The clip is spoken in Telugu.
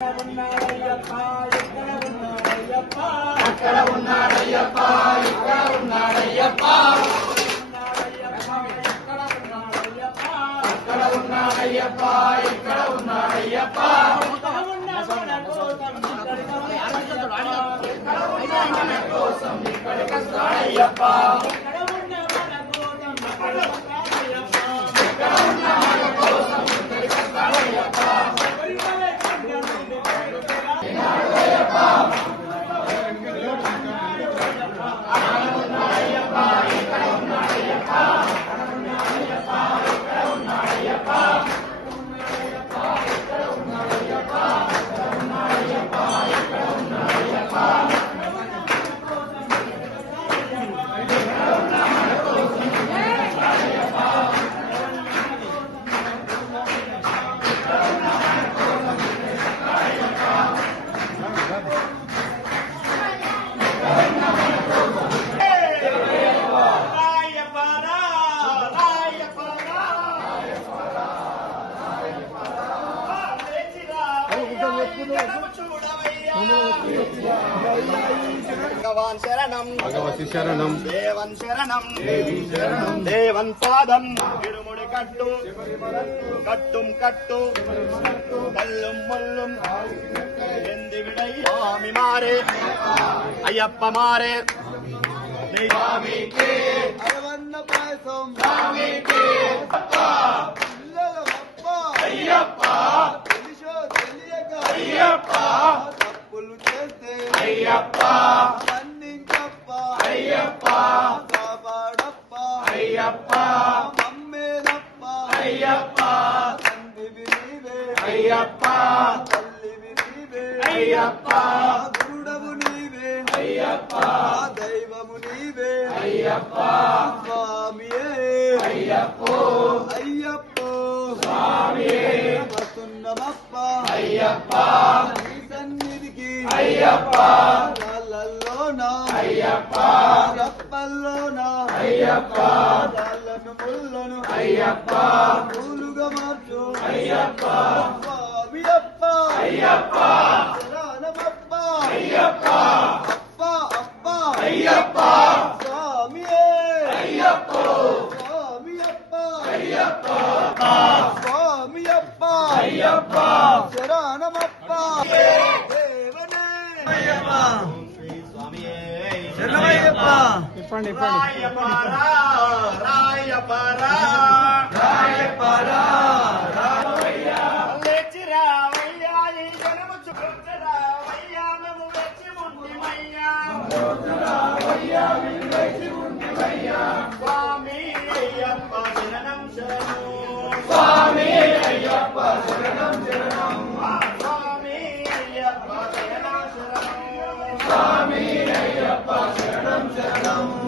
అక్కడ ఉన్నాడయ్యప్ప ఇక్కడ ఉన్నాడయ్యప్ప అక్కడ ఉన్నాడయ్యప్ప ఇక్కడ ఉన్నాడయ్యప్ప பகவான் சரணம் பகவதி சரணம் தேவன் சரணம் தேவி சரணம் தேவன் பாதம் திருமுடி கட்டும் கட்டும் கட்டும் தள்ளும் முள்ளும் எந்து விடை சுவாமி மாறே ஐயப்ப மாறே அரவண்ண பாயசம் ஐயப்பா అయ్యప్ప తప్పులు చేస్తే అయ్యప్ప మన్నించప్ప అయ్యప్ప కాపాడప్ప అయ్యప్ప మమ్మేనప్ప అయ్యప్ప తండ్రివి నీవే అయ్యప్ప తల్లివి నీవే అయ్యప్ప గురుడవు నీవే అయ్యప్ప దైవము నీవే అయ్యప్ప స్వామియే అయ్యప్పో అయ్యప్పో స్వామియే వస్తున్నమప్ప అయ్యప్ప. నీ సన్నిధికి అయ్యప్ప. రాళ్ళల్లోనా అయ్యప్ప. రప్పల్లోనా అయ్యప్ప. రాళ్ళను ముళ్ళను. అయ్యప్ప. పూలుగా మార్చు. అయ్యప్ప. స్వామి అప్ప. అయ్యప్ప. శరణమప్ప అయ్యప్ప. అప్ప అప్ప. అయ్యప్ప. స్వామియే. అయ్యప్పో. స్వామి అప్ప. అయ్యప్ప. చెప్పండి స్వామి అయ్యప్ప శరణం. శరణం. స్వామి అయ్యప్ప శరణం. స్వామి అయ్యప్ప Shalom.